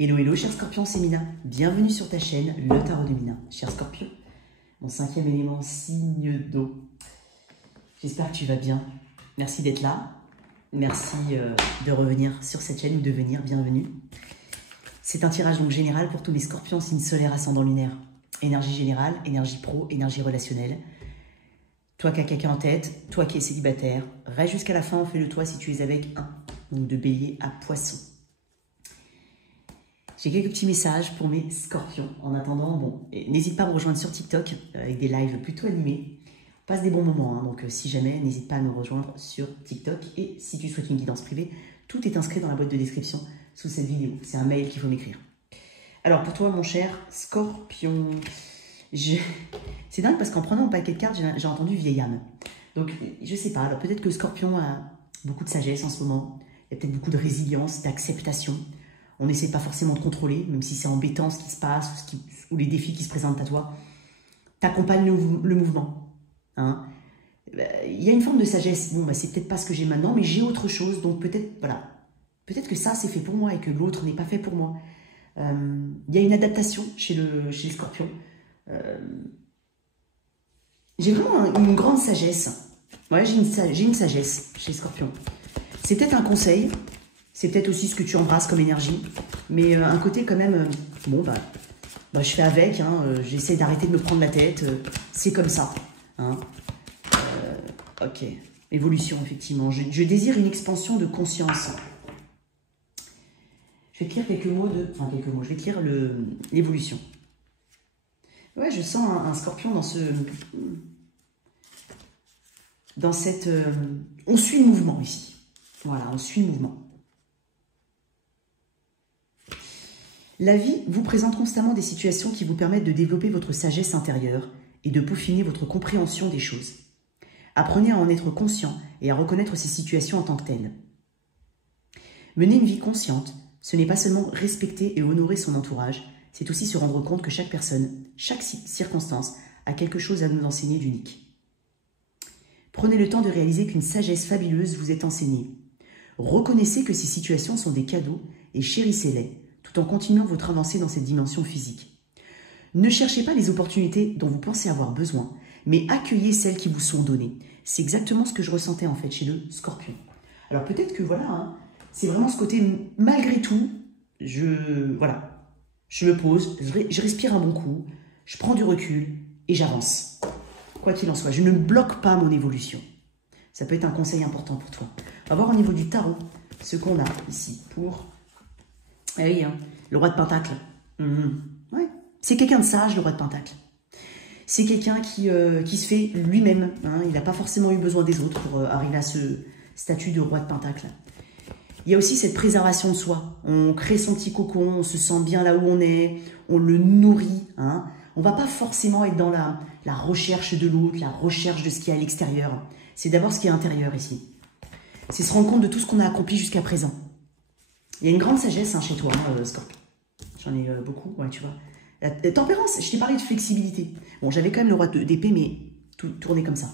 Hello, hello, cher Scorpion, c'est Mina. Bienvenue sur ta chaîne, le Tarot de Mina. Cher Scorpion, mon 5e élément, signe d'eau. J'espère que tu vas bien. Merci d'être là. Merci de revenir sur cette chaîne ou de venir. Bienvenue. C'est un tirage donc général pour tous les Scorpions, signe solaire, ascendant lunaire. Énergie générale, énergie pro, énergie relationnelle. Toi qui as quelqu'un en tête, toi qui es célibataire, reste jusqu'à la fin, fais-le toi si tu es avec un. Donc de bélier à poisson. J'ai quelques petits messages pour mes Scorpions. En attendant, bon, n'hésite pas à me rejoindre sur TikTok avec des lives plutôt animés. On passe des bons moments, hein, donc si jamais, n'hésite pas à me rejoindre sur TikTok. Et si tu souhaites une guidance privée, tout est inscrit dans la boîte de description sous cette vidéo. C'est un mail qu'il faut m'écrire. Alors pour toi, mon cher Scorpion, c'est dingue parce qu'en prenant mon paquet de cartes, j'ai entendu vieille âme. Donc je sais pas, alors peut-être que Scorpion a beaucoup de sagesse en ce moment. Il y a peut-être beaucoup de résilience, d'acceptation. On n'essaie pas forcément de contrôler, même si c'est embêtant ce qui se passe ou les défis qui se présentent à toi. T'accompagnes le mouvement. Hein. Il y a une forme de sagesse. Bon, bah, c'est peut-être pas ce que j'ai maintenant, mais j'ai autre chose. Donc peut-être, voilà. Peut-être que ça, c'est fait pour moi et que l'autre n'est pas fait pour moi. Il y a une adaptation chez le Scorpion. J'ai vraiment une grande sagesse. Ouais, j'ai une sagesse chez Scorpion. C'est peut-être un conseil. C'est peut-être aussi ce que tu embrasses comme énergie. Mais un côté quand même, bon, bah, je fais avec. Hein, j'essaie d'arrêter de me prendre la tête. C'est comme ça. Hein. Ok. Évolution, effectivement. Je désire une expansion de conscience. Je vais te lire quelques mots de... Enfin, quelques mots. Je vais te lire l'évolution. Ouais, je sens un Scorpion dans cette... on suit le mouvement ici. Voilà, on suit le mouvement. La vie vous présente constamment des situations qui vous permettent de développer votre sagesse intérieure et de peaufiner votre compréhension des choses. Apprenez à en être conscient et à reconnaître ces situations en tant que telles. Mener une vie consciente, ce n'est pas seulement respecter et honorer son entourage, c'est aussi se rendre compte que chaque personne, chaque circonstance a quelque chose à nous enseigner d'unique. Prenez le temps de réaliser qu'une sagesse fabuleuse vous est enseignée. Reconnaissez que ces situations sont des cadeaux et chérissez-les, tout en continuant votre avancée dans cette dimension physique. Ne cherchez pas les opportunités dont vous pensez avoir besoin, mais accueillez celles qui vous sont données. C'est exactement ce que je ressentais en fait chez le Scorpion. Alors peut-être que voilà, hein, c'est vraiment ce côté, malgré tout, je me pose, je respire un bon coup, je prends du recul et j'avance. Quoi qu'il en soit, je ne bloque pas mon évolution. Ça peut être un conseil important pour toi. On va voir au niveau du tarot ce qu'on a ici pour... Ah oui, hein, le roi de Pentacle. Ouais. C'est quelqu'un de sage, le roi de Pentacle. C'est quelqu'un qui se fait lui-même. Hein. Il n'a pas forcément eu besoin des autres pour arriver à ce statut de roi de Pentacle. Il y a aussi cette préservation de soi. On crée son petit cocon, on se sent bien là où on est, on le nourrit. Hein. On ne va pas forcément être dans la recherche de l'autre, la recherche de ce qui est à l'extérieur. C'est d'abord ce qui est intérieur ici. C'est se rendre compte de tout ce qu'on a accompli jusqu'à présent. Il y a une grande sagesse hein, chez toi, hein, Scorpion. J'en ai beaucoup, ouais, tu vois. La tempérance, je t'ai parlé de flexibilité. Bon, j'avais quand même le roi d'épée, mais tout tourné comme ça.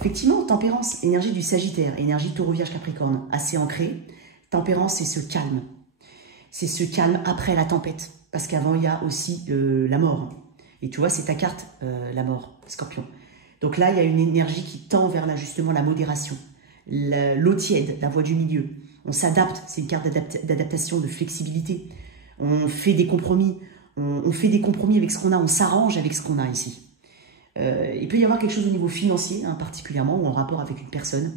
Effectivement, tempérance, énergie du Sagittaire, énergie Taureau, Vierge, Capricorne, assez ancrée. Tempérance, c'est ce calme. C'est ce calme après la tempête. Parce qu'avant, il y a aussi la mort. Et tu vois, c'est ta carte, la mort, Scorpion. Donc là, il y a une énergie qui tend vers justement la modération. L'eau tiède, la voie du milieu. On s'adapte, c'est une carte d'adaptation, de flexibilité. On fait des compromis. On fait des compromis avec ce qu'on a, on s'arrange avec ce qu'on a ici. Il peut y avoir quelque chose au niveau financier, hein, particulièrement, ou en rapport avec une personne.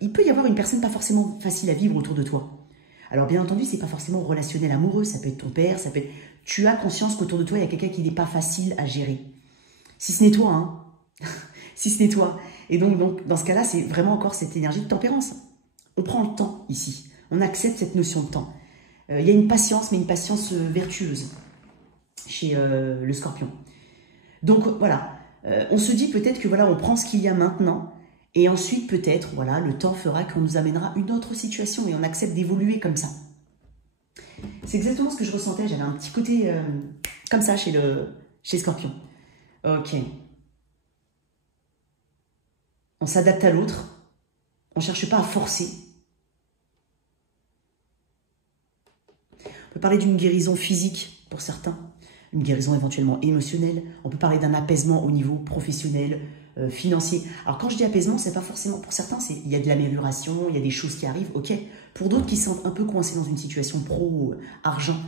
Il peut y avoir une personne pas forcément facile à vivre autour de toi. Alors bien entendu, c'est pas forcément relationnel amoureux, ça peut être ton père, ça peut être... Tu as conscience qu'autour de toi, il y a quelqu'un qui n'est pas facile à gérer. Si ce n'est toi, hein. Si ce n'est toi. Et donc, dans ce cas-là, c'est vraiment encore cette énergie de tempérance. On prend le temps ici. On accepte cette notion de temps. Il y a une patience, mais une patience vertueuse chez le Scorpion. Donc voilà, on se dit peut-être que voilà, on prend ce qu'il y a maintenant et ensuite peut-être, voilà, le temps fera qu'on nous amènera une autre situation et on accepte d'évoluer comme ça. C'est exactement ce que je ressentais, j'avais un petit côté comme ça chez Scorpion. Ok. On s'adapte à l'autre, on ne cherche pas à forcer. peut parler d'une guérison physique pour certains, une guérison éventuellement émotionnelle. On peut parler d'un apaisement au niveau professionnel, financier. Alors quand je dis apaisement, c'est pas forcément pour certains, il y a de l'amélioration, il y a des choses qui arrivent, ok. Pour d'autres qui sont un peu coincés dans une situation pro, argent,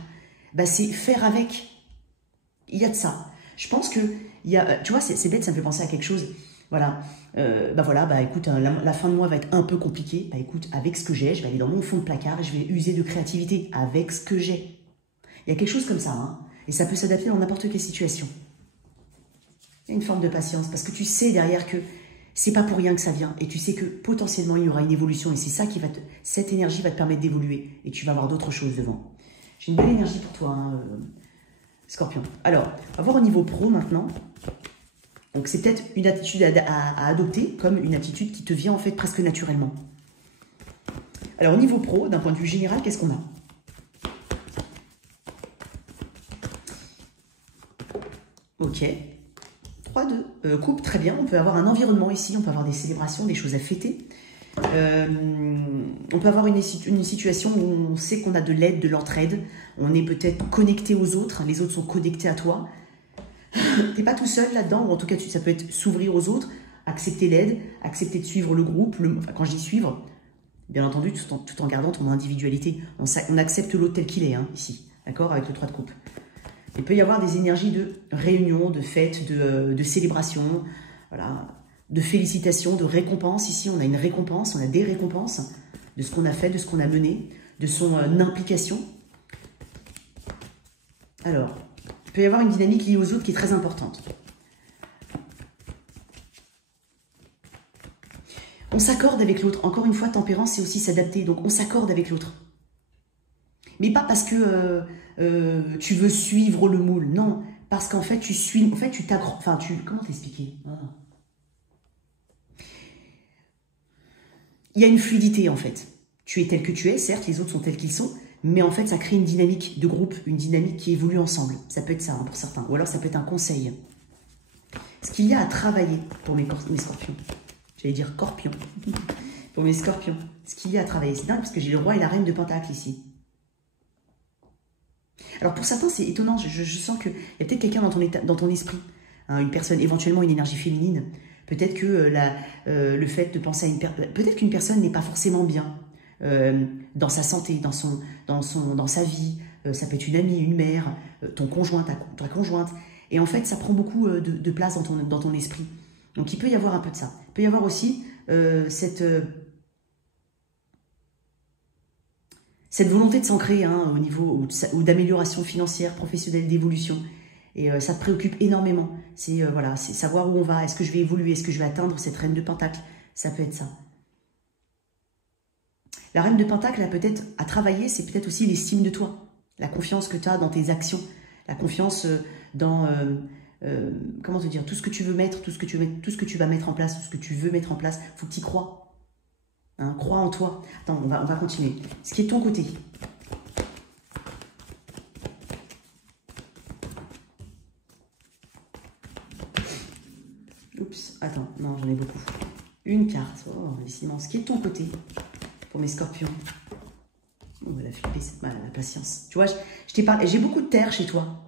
bah c'est faire avec. Il y a de ça. Je pense que, tu vois, c'est bête, ça me fait penser à quelque chose. Voilà, écoute, la fin de mois va être un peu compliquée. Bah écoute, avec ce que j'ai, je vais aller dans mon fond de placard et je vais user de créativité avec ce que j'ai. Il y a quelque chose comme ça, hein, et ça peut s'adapter dans n'importe quelle situation. Il y a une forme de patience, parce que tu sais derrière que c'est pas pour rien que ça vient, et tu sais que potentiellement il y aura une évolution, et c'est ça qui cette énergie va te permettre d'évoluer, et tu vas avoir d'autres choses devant. J'ai une belle énergie pour toi, hein, Scorpion. Alors, on va voir au niveau pro maintenant. Donc c'est peut-être une attitude à adopter, comme une attitude qui te vient en fait presque naturellement. Alors au niveau pro, d'un point de vue général, qu'est-ce qu'on a? Ok. 3-2. Coupe, très bien. On peut avoir un environnement ici, on peut avoir des célébrations, des choses à fêter. On peut avoir une situation où on sait qu'on a de l'aide, de l'entraide. On est peut-être connecté aux autres, les autres sont connectés à toi. T'es pas tout seul là-dedans, ou en tout cas ça peut être s'ouvrir aux autres, accepter l'aide, accepter de suivre le groupe. Quand je dis suivre, bien entendu, tout en gardant ton individualité. On accepte l'autre tel qu'il est, hein, ici, d'accord, avec le 3 de coupe. Il peut y avoir des énergies de réunion, de fête, de célébration, voilà, de félicitations, de récompense. Ici, on a une récompense, on a des récompenses de ce qu'on a fait, de ce qu'on a mené, de son implication. Alors, il peut y avoir une dynamique liée aux autres qui est très importante. On s'accorde avec l'autre. Encore une fois, tempérance, c'est aussi s'adapter. Donc, on s'accorde avec l'autre. Mais pas parce que tu veux suivre le moule. Non, parce qu'en fait, tu suis... En fait, tu t'accroches... Enfin, comment t'expliquer? Il y a une fluidité, en fait. Tu es tel que tu es, certes, les autres sont tels qu'ils sont, mais en fait, ça crée une dynamique de groupe, une dynamique qui évolue ensemble. Ça peut être ça, hein, pour certains. Ou alors, ça peut être un conseil. Ce qu'il y a à travailler pour mes scorpions. J'allais dire corpions. Pour mes scorpions. Ce qu'il y a à travailler. C'est dingue, parce que j'ai le roi et la reine de Pentacle ici. Alors, pour certains, c'est étonnant. Je sens qu'il y a peut-être quelqu'un dans ton esprit. Hein, une personne, éventuellement une énergie féminine. Peut-être que le fait de penser à une personne... Peut-être qu'une personne n'est pas forcément bien. Dans sa santé, dans sa vie, ça peut être une amie, une mère, ton conjoint, ta conjointe, et en fait ça prend beaucoup de place dans ton esprit. Donc il peut y avoir un peu de ça. Il peut y avoir aussi cette volonté de s'ancrer, hein, au niveau ou d'amélioration financière, professionnelle, d'évolution. Et ça te préoccupe énormément. C'est voilà, c'est savoir où on va, est-ce que je vais évoluer, est-ce que je vais atteindre cette reine de Pentacle. Ça peut être ça. La reine de Pentacle, a peut-être à travailler, c'est peut-être aussi l'estime de toi, la confiance que tu as dans tes actions, la confiance dans, comment te dire, tout ce que tu veux mettre, tout ce que tu vas mettre en place, tout ce que tu veux mettre en place, il faut que tu y crois. Hein, crois en toi. Attends, on va continuer. Ce qui est de ton côté. Oups, attends, non, j'en ai beaucoup. Une carte, oh, décidément. Ce qui est de ton côté. Pour mes scorpions. Oh, elle a flippé, la patience. Tu vois, je t'ai parlé, j'ai beaucoup de terre chez toi.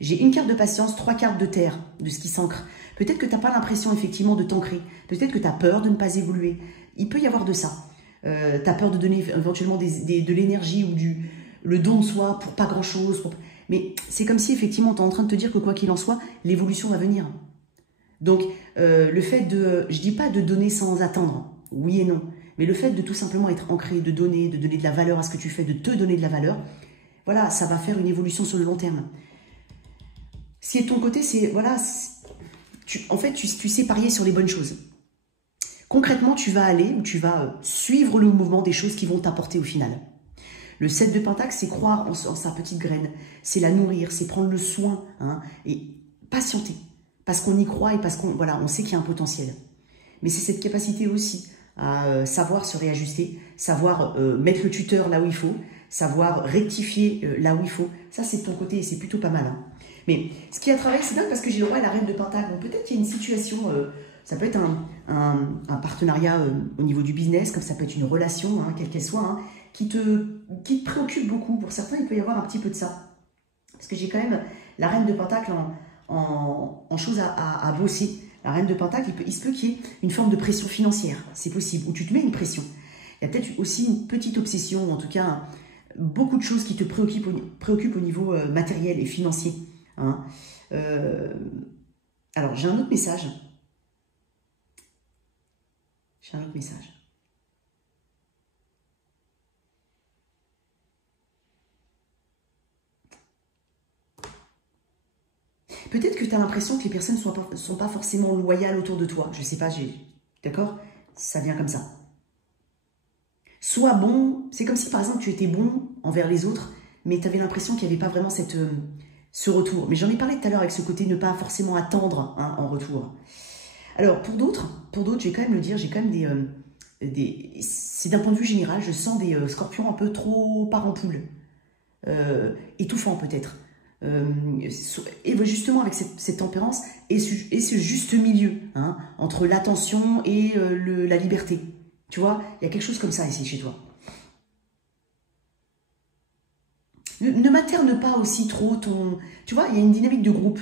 J'ai une carte de patience, 3 cartes de terre, de ce qui s'ancre. Peut-être que tu n'as pas l'impression, effectivement, de t'ancrer. Peut-être que tu as peur de ne pas évoluer. Il peut y avoir de ça. Tu as peur de donner éventuellement de l'énergie ou le don de soi pour pas grand-chose. Mais c'est comme si, effectivement, tu es en train de te dire que quoi qu'il en soit, l'évolution va venir. Donc, le fait de... Je dis pas de donner sans attendre. Oui et non. Mais le fait de tout simplement être ancré, de donner de la valeur à ce que tu fais, de te donner de la valeur, voilà, ça va faire une évolution sur le long terme. Si de ton côté, c'est, voilà, en fait, tu sais parier sur les bonnes choses. Concrètement, tu vas aller, ou tu vas suivre le mouvement des choses qui vont t'apporter au final. Le 7 de Pentacle, c'est croire en sa petite graine, c'est la nourrir, c'est prendre le soin, hein, et patienter. Parce qu'on y croit et parce qu'on voilà, on sait qu'il y a un potentiel. Mais c'est cette capacité aussi à savoir se réajuster, savoir mettre le tuteur là où il faut, savoir rectifier là où il faut. Ça, c'est de ton côté et c'est plutôt pas mal. Hein. Mais ce qui a travaillé, c'est dingue parce que j'ai le roi et la reine de Pentacle. Donc peut-être qu'il y a une situation, ça peut être un partenariat au niveau du business, comme ça peut être une relation, hein, quelle qu'elle soit. Hein. qui te préoccupe beaucoup. Pour certains, il peut y avoir un petit peu de ça. Parce que j'ai quand même la reine de Pentacle en chose à bosser. La reine de Pentacle, il se peut qu'il y ait une forme de pression financière. C'est possible. Ou tu te mets une pression. Il y a peut-être aussi une petite obsession, ou en tout cas, beaucoup de choses qui te préoccupent au niveau matériel et financier. Hein. Alors, j'ai un autre message. J'ai un autre message. Peut-être que tu as l'impression que les personnes ne sont pas forcément loyales autour de toi. Je ne sais pas, d'accord? Ça vient comme ça. Sois bon, c'est comme si par exemple tu étais bon envers les autres, mais tu avais l'impression qu'il n'y avait pas vraiment ce retour. Mais j'en ai parlé tout à l'heure avec ce côté ne pas forcément attendre hein, en retour. Alors pour d'autres, je vais quand même le dire, j'ai quand même c'est d'un point de vue général, je sens des scorpions un peu trop par en poule, étouffants peut-être. Et justement avec cette tempérance et ce juste milieu hein, entre l'attention et la liberté. Tu vois, il y a quelque chose comme ça ici chez toi. Ne materne pas aussi trop ton... Tu vois, il y a une dynamique de groupe.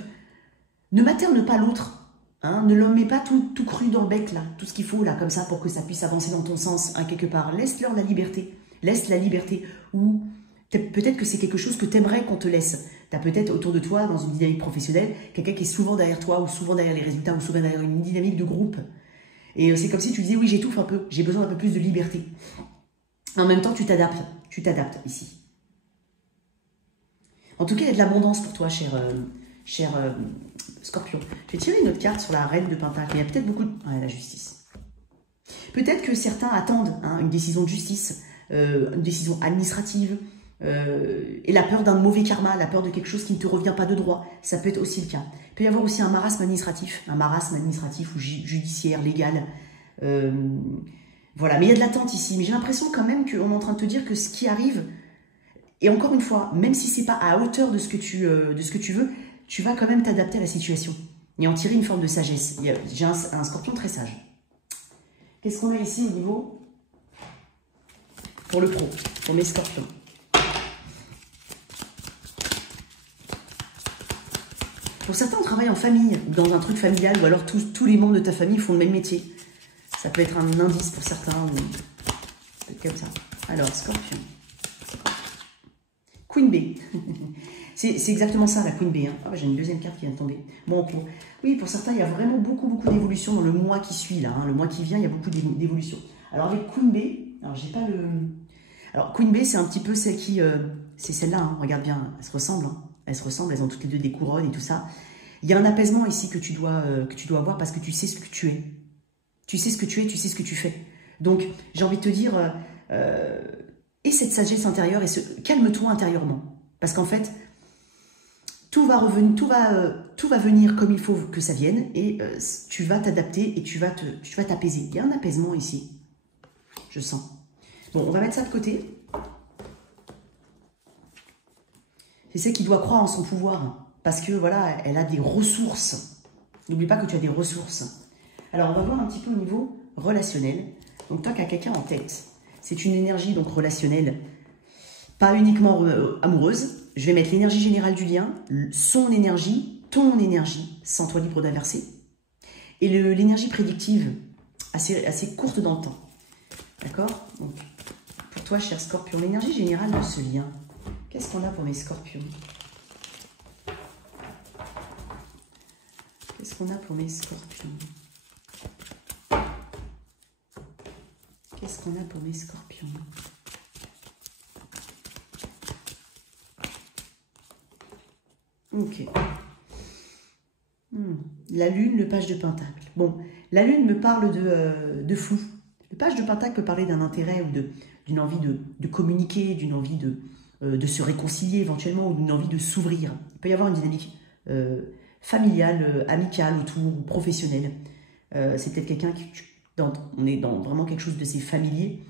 Ne materne pas l'autre. Hein, ne le mets pas tout cru dans le bec, là. Tout ce qu'il faut, là, comme ça, pour que ça puisse avancer dans ton sens, hein, quelque part. Laisse-leur la liberté. Laisse la liberté. Ou peut-être que c'est quelque chose que tu aimerais qu'on te laisse. Tu as peut-être autour de toi, dans une dynamique professionnelle, quelqu'un qui est souvent derrière toi, ou souvent derrière les résultats, ou souvent derrière une dynamique de groupe. Et c'est comme si tu disais, oui, j'étouffe un peu, j'ai besoin d'un peu plus de liberté. En même temps, tu t'adaptes ici. En tout cas, il y a de l'abondance pour toi, cher Scorpion. Je vais tirer une autre carte sur la reine de Pentacle. Il y a peut-être beaucoup de... Ouais, la justice. Peut-être que certains attendent hein, une décision de justice, une décision administrative, et la peur d'un mauvais karma, la peur de quelque chose qui ne te revient pas de droit. Ça peut être aussi le cas. Il peut y avoir aussi un marasme administratif ou judiciaire, légal. Voilà, mais il y a de l'attente ici. Mais j'ai l'impression quand même qu'on est en train de te dire que ce qui arrive, et encore une fois, même si c'est pas à hauteur de ce que tu veux, tu vas quand même t'adapter à la situation et en tirer une forme de sagesse. J'ai un scorpion très sage. Qu'est-ce qu'on a ici au niveau pour le pro, pour mes scorpions? Pour certains, on travaille en famille, dans un truc familial, ou alors tous les membres de ta famille font le même métier. Ça peut être un indice pour certains, ou comme ça. Alors, Scorpion. Queen B. C'est exactement ça, la Queen B. Hein. Ah, j'ai une deuxième carte qui vient de tomber. Bon, oui, pour certains, il y a vraiment beaucoup d'évolution dans le mois qui suit, là. Hein. Le mois qui vient, il y a beaucoup d'évolution. Alors, avec Queen B, alors, j'ai pas le... Alors, Queen B, c'est un petit peu celle qui... c'est celle-là, hein. Regarde bien, elles se ressemblent, hein. Elles ont toutes les deux des couronnes et tout ça. Il y a un apaisement ici que tu dois avoir parce que tu sais ce que tu es. Tu sais ce que tu es, tu sais ce que tu fais. Donc, j'ai envie de te dire, et cette sagesse intérieure, et calme-toi intérieurement. Parce qu'en fait, tout va venir comme il faut que ça vienne, et tu vas t'adapter et tu vas t'apaiser. Il y a un apaisement ici, je sens. Bon, on va mettre ça de côté. C'est celle qui doit croire en son pouvoir, parce que voilà, elle a des ressources. N'oublie pas que tu as des ressources. Alors, on va voir un petit peu au niveau relationnel. Donc, toi qui as quelqu'un en tête, c'est une énergie donc relationnelle, pas uniquement amoureuse. Je vais mettre l'énergie générale du lien, son énergie, ton énergie, sans toi libre d'inverser. Et l'énergie prédictive, assez courte dans le temps. D'accord? Donc, pour toi, cher Scorpion, l'énergie générale de ce lien. Qu'est-ce qu'on a pour mes scorpions? Qu'est-ce qu'on a pour mes scorpions? Qu'est-ce qu'on a pour mes scorpions? Ok. La lune, le page de pentacle. Bon, la lune me parle de flou. Le page de pentacle peut parler d'un intérêt ou d'une envie de communiquer, d'une envie de se réconcilier éventuellement, ou d'une envie de s'ouvrir. Il peut y avoir une dynamique familiale, amicale autour, ou professionnelle. C'est peut-être quelqu'un qui... on est dans vraiment quelque chose de ces familiers.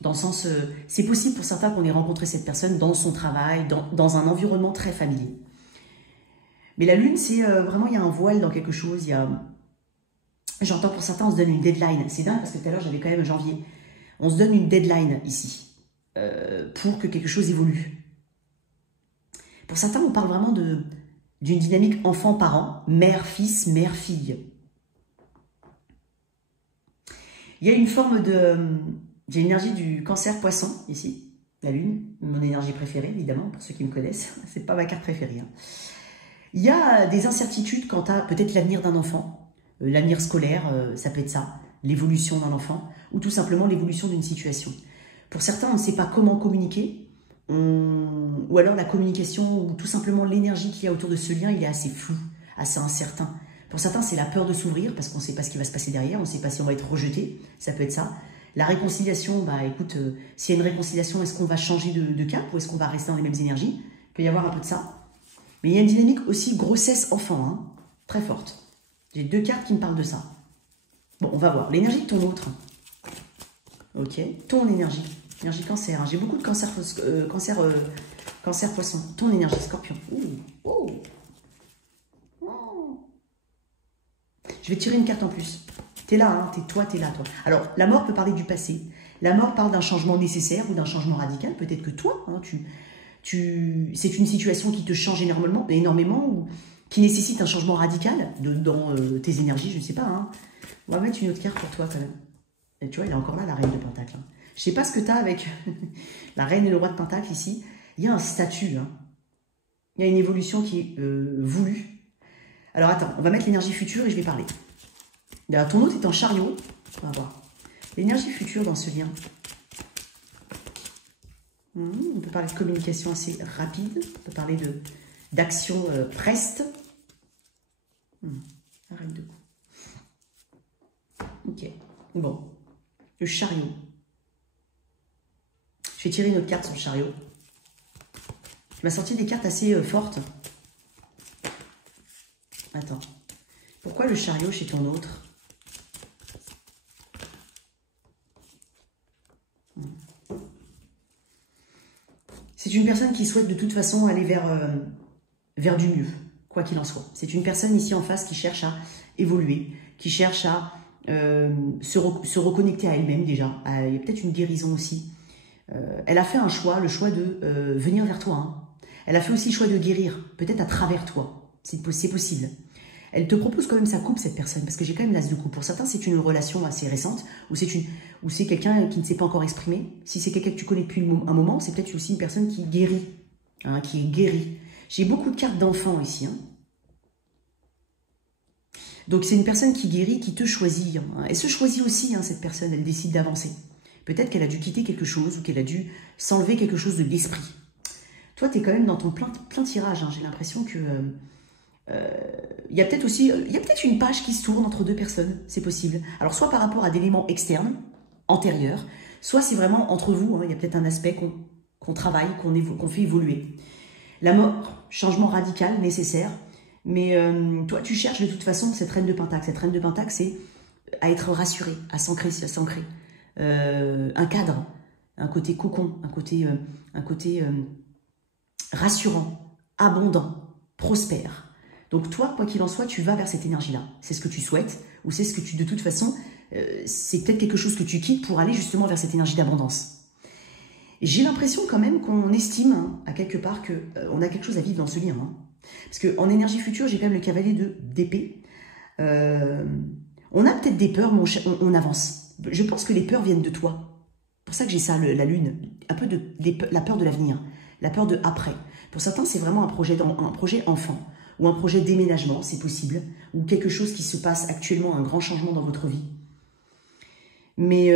Dans le sens... c'est possible pour certains qu'on ait rencontré cette personne dans son travail, dans un environnement très familier. Mais la lune, c'est vraiment, il y a un voile dans quelque chose. Il y a... J'entends pour certains, on se donne une deadline. C'est dingue parce que tout à l'heure, j'avais quand même janvier. On se donne une deadline ici. pour que quelque chose évolue. Pour certains, on parle vraiment d'une dynamique enfant-parent, mère-fils, mère-fille. Il y a une forme de... J'ai l'énergie du cancer-poisson, ici, la lune, mon énergie préférée, évidemment, pour ceux qui me connaissent. C'est pas ma carte préférée. Hein. Il y a des incertitudes quant à peut-être l'avenir d'un enfant, l'avenir scolaire, ça peut être ça, l'évolution d'un enfant, ou tout simplement l'évolution d'une situation. Pour certains, on ne sait pas comment communiquer, ou alors la communication, ou tout simplement l'énergie qu'il y a autour de ce lien, il est assez flou, assez incertain. Pour certains, c'est la peur de s'ouvrir, parce qu'on ne sait pas ce qui va se passer derrière, on ne sait pas si on va être rejeté, ça peut être ça. La réconciliation, bah écoute, s'il y a une réconciliation, est-ce qu'on va changer de cap, ou est-ce qu'on va rester dans les mêmes énergies? Il peut y avoir un peu de ça. Mais il y a une dynamique aussi grossesse-enfant, hein, très forte. J'ai 2 cartes qui me parlent de ça. Bon, on va voir. L'énergie de ton autre. Ok, ton énergie. Énergie cancer. Hein. J'ai beaucoup de cancer poisson. Ton énergie scorpion. Ouh. Oh. Oh. Je vais tirer une carte en plus. T'es là, hein, t'es là, toi. Alors, la mort peut parler du passé. La mort parle d'un changement nécessaire ou d'un changement radical. Peut-être que toi, hein, c'est une situation qui te change énormément ou qui nécessite un changement radical dans tes énergies, je ne sais pas. Hein. On va mettre une autre carte pour toi quand même. Et tu vois, elle est encore là, la reine de Pentacle. Hein. Je ne sais pas ce que tu as avec la reine et le roi de Pentacle ici. Il y a un statut. Hein. Il y a une évolution qui est voulue. Alors attends, on va mettre l'énergie future et je vais parler. Alors, ton autre est en chariot. On va voir. L'énergie future dans ce lien. On peut parler de communication assez rapide. On peut parler d'action preste. Arrête de coup. Ok. Bon. Le chariot. Je vais tirer une autre carte sur le chariot. Tu m'as sorti des cartes assez fortes. Attends. Pourquoi le chariot chez ton autre? C'est une personne qui souhaite de toute façon aller vers du mieux, quoi qu'il en soit. C'est une personne ici en face qui cherche à évoluer, qui cherche à se reconnecter à elle-même déjà. Il y a peut-être une guérison aussi. Elle a fait un choix, le choix de venir vers toi. Hein. Elle a fait aussi le choix de guérir, peut-être à travers toi. C'est possible. Elle te propose quand même sa coupe, cette personne, parce que j'ai quand même l'as de coupe. Pour certains, c'est une relation assez récente, ou c'est quelqu'un qui ne s'est pas encore exprimé. Si c'est quelqu'un que tu connais depuis un moment, c'est peut-être aussi une personne qui guérit, hein, qui est guérie. J'ai beaucoup de cartes d'enfants ici. Hein. Donc, c'est une personne qui guérit, qui te choisit. Hein. Elle se choisit aussi, hein, cette personne, elle décide d'avancer. Peut-être qu'elle a dû quitter quelque chose, ou qu'elle a dû s'enlever quelque chose de l'esprit. Toi, tu es quand même dans ton plein tirage. Hein. J'ai l'impression que... il y a peut-être une page qui se tourne entre 2 personnes, c'est possible. Alors, soit par rapport à d'éléments externes, antérieurs, soit c'est vraiment entre vous, hein, il y a peut-être un aspect qu'on travaille, qu'on fait évoluer. La mort, changement radical, nécessaire, mais toi, tu cherches de toute façon cette reine de Pentacle. Cette reine de Pentacle, c'est à être rassurée, à s'ancrer, un cadre, un côté cocon, un côté rassurant, abondant, prospère. Donc toi, quoi qu'il en soit, tu vas vers cette énergie-là. C'est ce que tu souhaites, ou c'est ce que tu, de toute façon, c'est peut-être quelque chose que tu quittes pour aller justement vers cette énergie d'abondance. J'ai l'impression quand même qu'on estime, hein, à quelque part, qu'on a quelque chose à vivre dans ce lien. Hein. Parce qu'en énergie future, j'ai quand même le cavalier d'épée. On a peut-être des peurs, mais on avance. Je pense que les peurs viennent de toi. C'est pour ça que j'ai ça, la lune. Un peu la peur de l'avenir, la peur de après. Pour certains, c'est vraiment un projet enfant. Ou un projet de déménagement, c'est possible, ou quelque chose qui se passe actuellement, un grand changement dans votre vie. Mais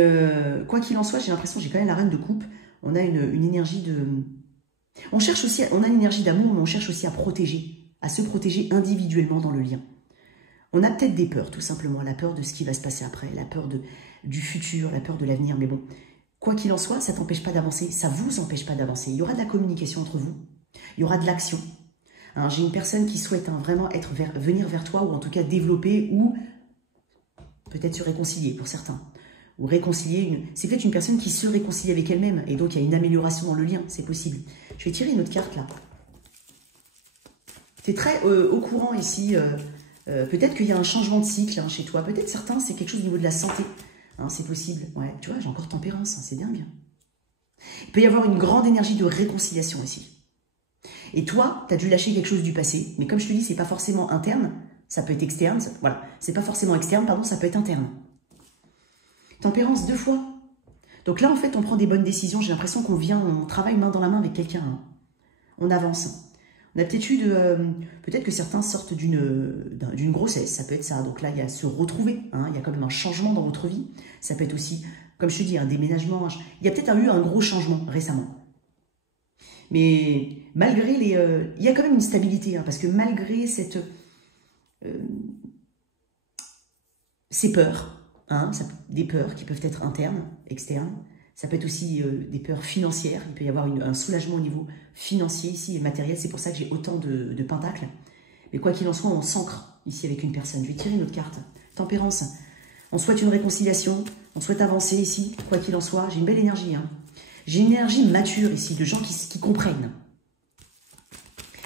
quoi qu'il en soit, j'ai l'impression, j'ai quand même la reine de coupe, on a une énergie de... on a une énergie d'amour, mais on cherche aussi à se protéger individuellement dans le lien. On a peut-être des peurs, tout simplement, la peur de ce qui va se passer après, la peur du futur, la peur de l'avenir, mais bon, quoi qu'il en soit, ça ne t'empêche pas d'avancer, ça ne vous empêche pas d'avancer. Il y aura de la communication entre vous, il y aura de l'action. Hein, j'ai une personne qui souhaite vraiment venir vers toi, ou en tout cas développer, ou peut-être se réconcilier pour certains. Ou réconcilier, c'est peut-être une personne qui se réconcilie avec elle-même, et donc il y a une amélioration dans le lien, c'est possible. Je vais tirer une autre carte là. Tu es très au courant ici, peut-être qu'il y a un changement de cycle hein, chez toi, peut-être certains, c'est quelque chose au niveau de la santé, hein, c'est possible. Ouais, tu vois, j'ai encore tempérance, hein, c'est dingue. Il peut y avoir une grande énergie de réconciliation ici. Et toi, tu as dû lâcher quelque chose du passé, mais comme je te dis, c'est pas forcément interne, ça peut être externe, voilà, c'est pas forcément externe, pardon, ça peut être interne. Tempérance 2 fois. Donc là, en fait, on prend des bonnes décisions, j'ai l'impression on travaille main dans la main avec quelqu'un, hein. On avance. On a peut-être eu peut-être que certains sortent d'une grossesse, ça peut être ça. Donc là, il y a se retrouver, hein, il y a quand même un changement dans votre vie. Ça peut être aussi, comme je te dis, un déménagement. Il y a peut-être eu un gros changement récemment. Mais malgré il y a quand même une stabilité, hein, parce que malgré ces peurs, hein, des peurs qui peuvent être internes, externes, ça peut être aussi des peurs financières. Il peut y avoir un soulagement au niveau financier ici et matériel. C'est pour ça que j'ai autant de pentacles. Mais quoi qu'il en soit, on s'ancre ici avec une personne. Je vais tirer une autre carte. Tempérance. On souhaite une réconciliation. On souhaite avancer ici. Quoi qu'il en soit, j'ai une belle énergie, hein. J'ai une énergie mature ici, de gens qui comprennent.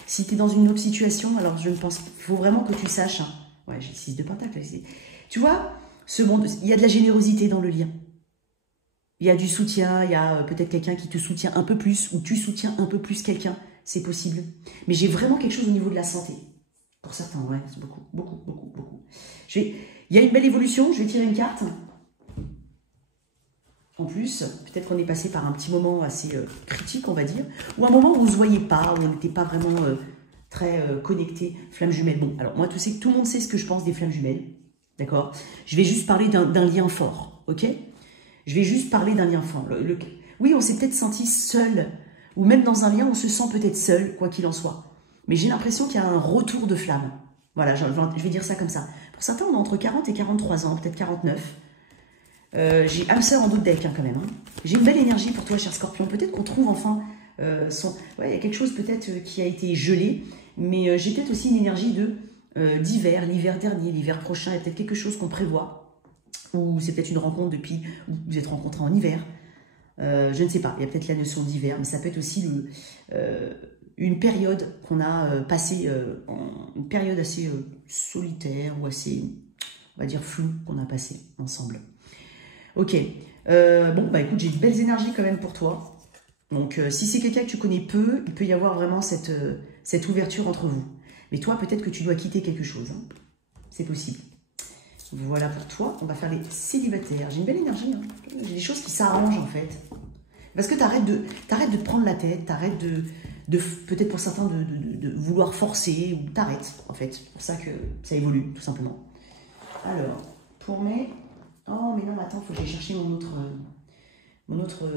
Si tu es dans une autre situation, alors je ne pense pas. Il faut vraiment que tu saches. Hein. Ouais, j'ai 6 de pentacles. Tu vois, ce monde, il y a de la générosité dans le lien. Il y a du soutien, il y a peut-être quelqu'un qui te soutient un peu plus, ou tu soutiens un peu plus quelqu'un, c'est possible. Mais j'ai vraiment quelque chose au niveau de la santé. Pour certains, ouais, c'est beaucoup, beaucoup, beaucoup, beaucoup. Il y a une belle évolution, je vais tirer une carte. En plus, peut-être qu'on est passé par un petit moment assez critique, on va dire, ou un moment où on ne se voyait pas, où on n'était pas vraiment très connecté. Flammes jumelles, bon, alors moi, tout le monde sait ce que je pense des flammes jumelles, d'accord? Je vais juste parler d'un lien fort, ok? Je vais juste parler d'un lien fort. Oui, on s'est peut-être senti seul, ou même dans un lien, on se sent peut-être seul, quoi qu'il en soit. Mais j'ai l'impression qu'il y a un retour de flamme. Voilà, je vais dire ça comme ça. Pour certains, on a entre 40 et 43 ans, peut-être 49. J'ai âme sœur en d'autres decks, hein, quand même. Hein. J'ai une belle énergie pour toi, cher Scorpion. Peut-être qu'on trouve enfin ouais, il y a quelque chose peut-être qui a été gelé, mais j'ai peut-être aussi une énergie d'hiver, l'hiver dernier, l'hiver prochain. Il y a peut-être quelque chose qu'on prévoit. Ou c'est peut-être une rencontre depuis où vous êtes rencontrés en hiver. Je ne sais pas, il y a peut-être la notion d'hiver, mais ça peut être aussi une période qu'on a passée, une période assez solitaire ou assez, on va dire, floue qu'on a passée ensemble. Ok, bon, bah écoute, j'ai de belles énergies quand même pour toi. Donc, si c'est quelqu'un que tu connais peu, il peut y avoir vraiment cette ouverture entre vous. Mais toi, peut-être que tu dois quitter quelque chose. Hein. C'est possible. Voilà pour toi, on va faire les célibataires. J'ai une belle énergie, hein. J'ai des choses qui s'arrangent en fait. Parce que tu arrêtes de te prendre la tête, tu arrêtes peut-être pour certains de vouloir forcer, ou t'arrêtes en fait. C'est pour ça que ça évolue, tout simplement. Alors, pour mes... Oh mais non, attends, il faut que j'aille chercher mon autre...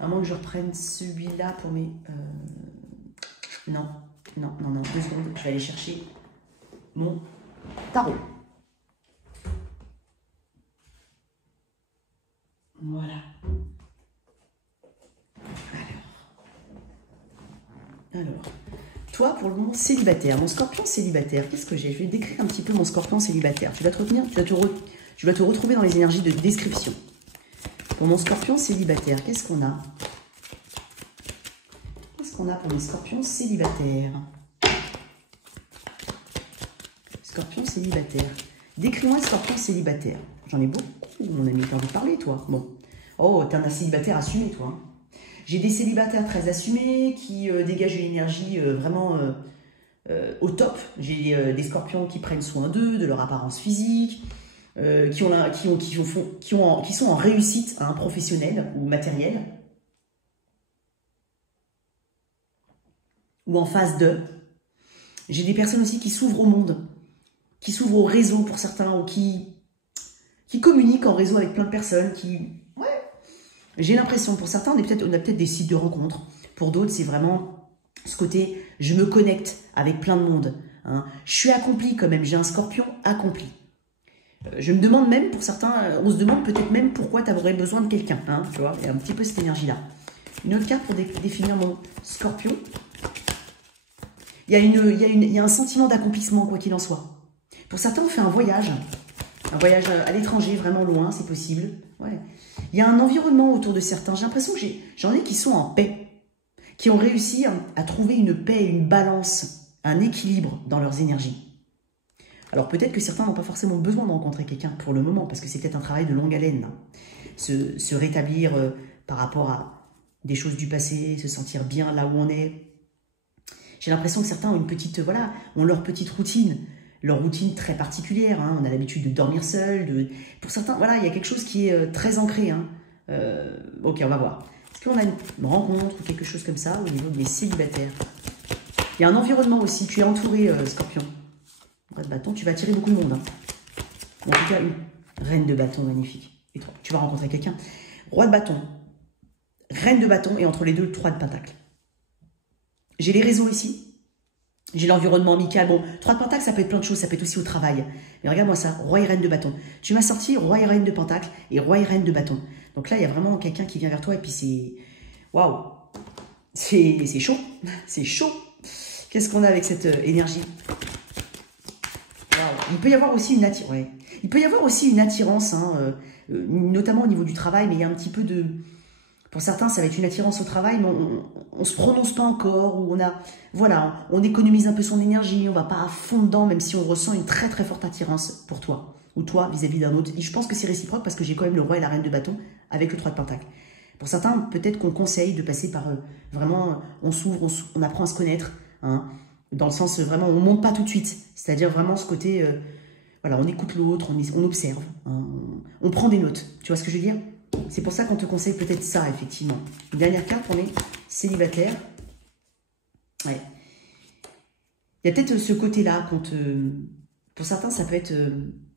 À moins que je reprenne celui-là pour mes... Non, 2 secondes, je vais aller chercher mon tarot. Voilà. Alors, toi, pour le moment, célibataire. Mon scorpion célibataire, qu'est-ce que j'ai? Je vais décrire un petit peu mon scorpion célibataire. Tu vas te retenir, tu vas te retrouver dans les énergies de description. Pour mon scorpion célibataire, qu'est-ce qu'on a? Qu'est-ce qu'on a pour les scorpions célibataires? Scorpion célibataire. Décris-moi un scorpion célibataire. J'en ai beaucoup, mon ami, t'as envie de parler, toi. Bon. Oh, t'es un célibataire assumé, toi. Hein. J'ai des célibataires très assumés qui dégagent une énergie vraiment au top. J'ai des scorpions qui prennent soin d'eux, de leur apparence physique, qui sont en réussite à un professionnel ou matériel, ou en phase de. J'ai des personnes aussi qui s'ouvrent au monde, qui s'ouvrent au réseau pour certains, ou qui communiquent en réseau avec plein de personnes, ouais. J'ai l'impression, pour certains, on a peut-être des sites de rencontres. Pour d'autres, c'est vraiment ce côté, je me connecte avec plein de monde. Hein. Je suis accompli quand même, j'ai un scorpion accompli. Je me demande même, pour certains, on se demande peut-être même pourquoi tu aurais besoin de quelqu'un. Hein, tu vois, il y a un petit peu cette énergie-là. Une autre carte pour définir mon scorpion. Il y a un sentiment d'accomplissement, quoi qu'il en soit. Pour certains, on fait un voyage à l'étranger, vraiment loin, c'est possible. Ouais. Il y a un environnement autour de certains. J'ai l'impression que j'en ai qui sont en paix, qui ont réussi à trouver une paix, une balance, un équilibre dans leurs énergies. Alors peut-être que certains n'ont pas forcément besoin de rencontrer quelqu'un pour le moment, parce que c'est peut-être un travail de longue haleine. Se rétablir par rapport des choses du passé, se sentir bien là où on est. J'ai l'impression que certains ont une petite, voilà, ont leur petite routine, leur routine très particulière. Hein. On a l'habitude de dormir seul. Pour certains, voilà, il y a quelque chose qui est très ancré. Hein. Ok, on va voir. Est-ce qu'on a une rencontre ou quelque chose comme ça au niveau des célibataires? Il y a un environnement aussi. Tu es entouré, Scorpion. Roi de bâton, tu vas attirer beaucoup de monde. Hein. En tout cas, une reine de bâton, magnifique. Et toi, tu vas rencontrer quelqu'un. Roi de bâton, reine de bâton et entre les deux, 3 de pentacle. J'ai les réseaux ici. J'ai l'environnement amical. Bon, 3 de pentacle, ça peut être plein de choses. Ça peut être aussi au travail. Mais regarde-moi ça. Roi et reine de bâton. Tu m'as sorti roi et reine de pentacle et roi et reine de bâton. Donc là, il y a vraiment quelqu'un qui vient vers toi et puis c'est... Waouh! C'est chaud. C'est chaud. Qu'est-ce qu'on a avec cette énergie? Waouh. Il peut y avoir aussi une attirance. Ouais. Il peut y avoir aussi une attirance, hein, notamment au niveau du travail, mais il y a un petit peu de... Pour certains, ça va être une attirance au travail, mais on ne se prononce pas encore, ou on a... Voilà, on économise un peu son énergie, on ne va pas à fond dedans, même si on ressent une très très forte attirance pour toi, ou toi vis-à-vis d'un autre. Et je pense que c'est réciproque parce que j'ai quand même le roi et la reine de bâton avec le 3 de pentacle. Pour certains, peut-être qu'on conseille de passer par vraiment, on s'ouvre, on apprend à se connaître, hein, dans le sens vraiment, on ne monte pas tout de suite. C'est-à-dire vraiment ce côté, voilà, on écoute l'autre, on observe, hein, on prend des notes. Tu vois ce que je veux dire? C'est pour ça qu'on te conseille peut-être ça, effectivement. Une dernière carte, on est célibataire. Ouais. Il y a peut-être ce côté-là, pour certains, ça peut être...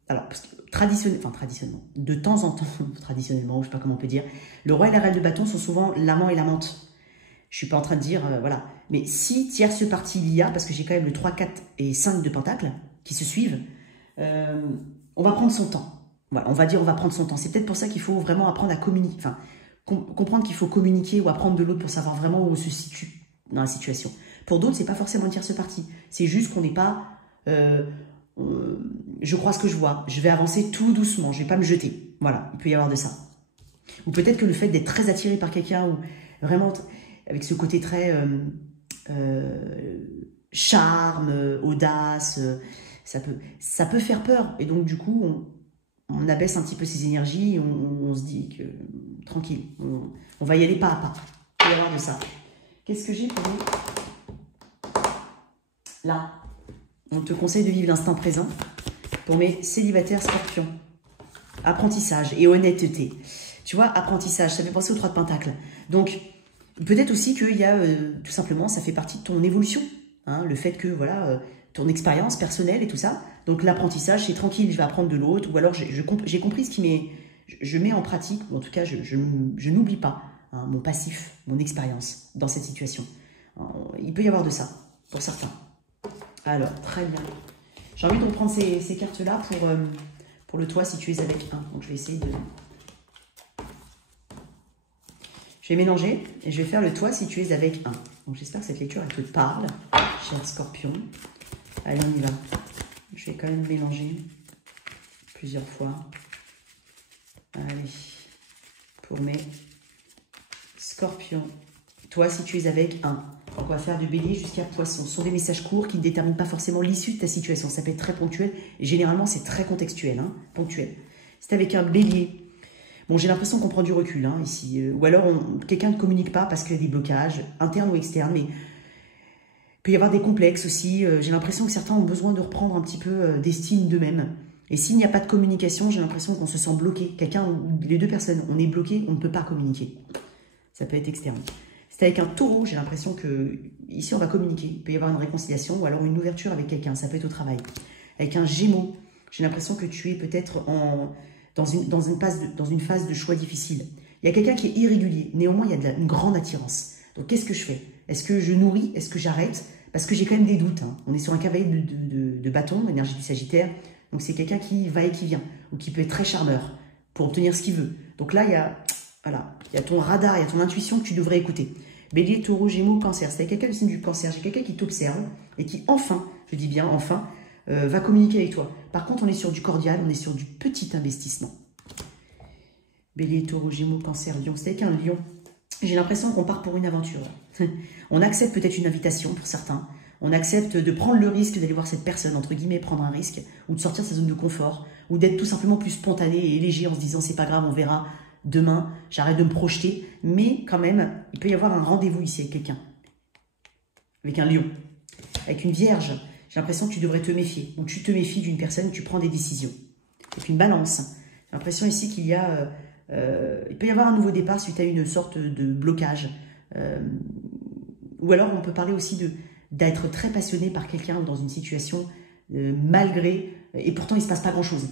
alors, parce que traditionnellement, de temps en temps, traditionnellement, je ne sais pas comment on peut dire, le roi et la reine de bâton sont souvent l'amant et l'amante. Je ne suis pas en train de dire, voilà. Mais si tierce partie il y a, parce que j'ai quand même le 3, 4 et 5 de pentacle qui se suivent, on va prendre son temps. Voilà, on va dire on va prendre son temps. C'est peut-être pour ça qu'il faut vraiment apprendre à communiquer, enfin, comprendre qu'il faut communiquer ou apprendre de l'autre pour savoir vraiment où on se situe dans la situation. Pour d'autres, c'est pas forcément une tierce partie. C'est juste qu'on n'est pas... je crois ce que je vois. Je vais avancer tout doucement. Je vais pas me jeter. Voilà, il peut y avoir de ça. Ou peut-être que le fait d'être très attiré par quelqu'un ou vraiment avec ce côté très charme, audace, ça peut faire peur. Et donc, du coup, on abaisse un petit peu ses énergies et on se dit que tranquille, on va y aller pas à pas. Il peut y avoir de ça. Qu'est-ce que j'ai pour vous? Là, on te conseille de vivre l'instant présent pour mes célibataires scorpions. Apprentissage et honnêteté. Tu vois, apprentissage, ça fait penser aux 3 de pentacle. Donc, peut-être aussi qu'il y a, tout simplement, ça fait partie de ton évolution. Hein, le fait que, voilà, ton expérience personnelle et tout ça. Donc, l'apprentissage, c'est tranquille, je vais apprendre de l'autre. Ou alors, j'ai compris ce qui m'est... Je mets en pratique, ou en tout cas, je n'oublie pas, hein, mon passif, mon expérience dans cette situation. Il peut y avoir de ça, pour certains. Alors, très bien. J'ai envie de reprendre ces cartes-là pour le toit si tu es avec 1. Donc, je vais essayer de... Je vais mélanger et je vais faire le toit si tu es avec 1. Donc, j'espère que cette lecture, elle te parle, cher Scorpion. Allez, on y va. Je vais quand même mélanger plusieurs fois. Allez, pour mes Scorpions. Toi, si tu es avec 1. Donc, on va faire du bélier jusqu'à poisson. Ce sont des messages courts qui ne déterminent pas forcément l'issue de ta situation. Ça peut être très ponctuel. Et généralement, c'est très contextuel, hein, ponctuel. C'est avec un bélier. Bon, j'ai l'impression qu'on prend du recul, hein, ici. Ou alors, quelqu'un ne communique pas parce qu'il y a des blocages, internes ou externes. Mais il peut y avoir des complexes aussi. J'ai l'impression que certains ont besoin de reprendre un petit peu d'estime d'eux-mêmes. Et s'il n'y a pas de communication, j'ai l'impression qu'on se sent bloqué. Quelqu'un ou les deux personnes, on est bloqué, on ne peut pas communiquer. Ça peut être externe. C'est avec un taureau, j'ai l'impression que ici on va communiquer. Il peut y avoir une réconciliation ou alors une ouverture avec quelqu'un. Ça peut être au travail. Avec un gémeau, j'ai l'impression que tu es peut-être dans une phase de choix difficile. Il y a quelqu'un qui est irrégulier. Néanmoins, il y a une grande attirance. Donc, qu'est-ce que je fais? Est-ce que je nourris? Est-ce que j'arrête? Parce que j'ai quand même des doutes. Hein. On est sur un cavalier de bâton, énergie du Sagittaire. Donc, c'est quelqu'un qui va et qui vient. Ou qui peut être très charmeur pour obtenir ce qu'il veut. Donc là, il y a ton radar, il y a ton intuition que tu devrais écouter. Bélier, taureau, gémeaux, cancer. C'est quelqu'un du signe du cancer. J'ai quelqu'un qui t'observe et qui, enfin, je dis bien enfin, va communiquer avec toi. Par contre, on est sur du cordial, on est sur du petit investissement. Bélier, taureau, gémeaux, cancer, lion. C'est avec un lion. J'ai l'impression qu'on part pour une aventure. On accepte peut-être une invitation pour certains. On accepte de prendre le risque d'aller voir cette personne, entre guillemets, prendre un risque, ou de sortir de sa zone de confort, ou d'être tout simplement plus spontané et léger en se disant c'est pas grave, on verra. demain, j'arrête de me projeter, mais quand même, il peut y avoir un rendez-vous ici avec quelqu'un, avec un lion, avec une vierge. J'ai l'impression que tu devrais te méfier, ou tu te méfies d'une personne, tu prends des décisions. Et puis une balance. J'ai l'impression ici qu'il y a, il peut y avoir un nouveau départ suite à une sorte de blocage. Ou alors on peut parler aussi d'être très passionné par quelqu'un ou dans une situation malgré, et pourtant il ne se passe pas grand-chose.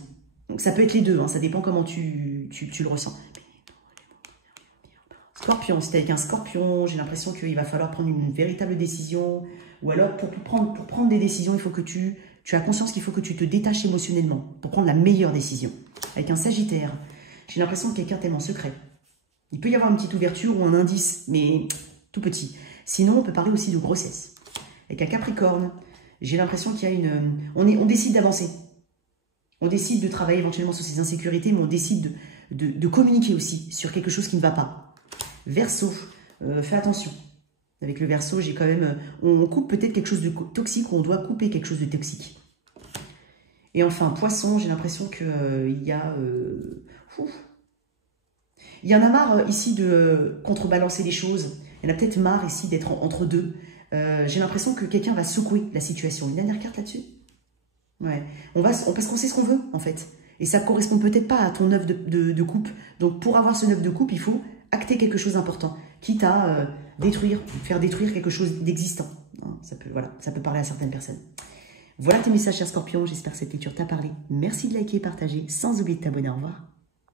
Donc ça peut être les deux, hein, ça dépend comment tu le ressens. Scorpion, si tu es avec un scorpion, j'ai l'impression qu'il va falloir prendre une véritable décision. Ou alors pour prendre des décisions, il faut que tu as conscience qu'il faut que tu te détaches émotionnellement pour prendre la meilleure décision. Avec un sagittaire, j'ai l'impression que quelqu'un t'aime en secret. Il peut y avoir une petite ouverture ou un indice, mais tout petit. Sinon, on peut parler aussi de grossesse. Avec un capricorne, j'ai l'impression qu'il y a on décide d'avancer. On décide de travailler éventuellement sur ses insécurités, mais on décide de communiquer aussi sur quelque chose qui ne va pas. Verseau, fais attention. Avec le Verseau, j'ai quand même... on coupe peut-être quelque chose de toxique, ou on doit couper quelque chose de toxique. Et enfin, Poisson, j'ai l'impression qu'il y a... il y en a marre ici de contrebalancer les choses. Il y en a peut-être marre ici d'être entre deux. J'ai l'impression que quelqu'un va secouer la situation. Une dernière carte là-dessus. Ouais. Parce qu'on sait ce qu'on veut, en fait. Et ça ne correspond peut-être pas à ton œuvre de coupe. Donc, pour avoir ce œuvre de coupe, il faut acter quelque chose d'important. Quitte à faire détruire quelque chose d'existant. Ça peut parler à certaines personnes. Voilà tes messages, chers scorpions. J'espère que cette lecture t'a parlé. Merci de liker et partager. Sans oublier de t'abonner. Au revoir.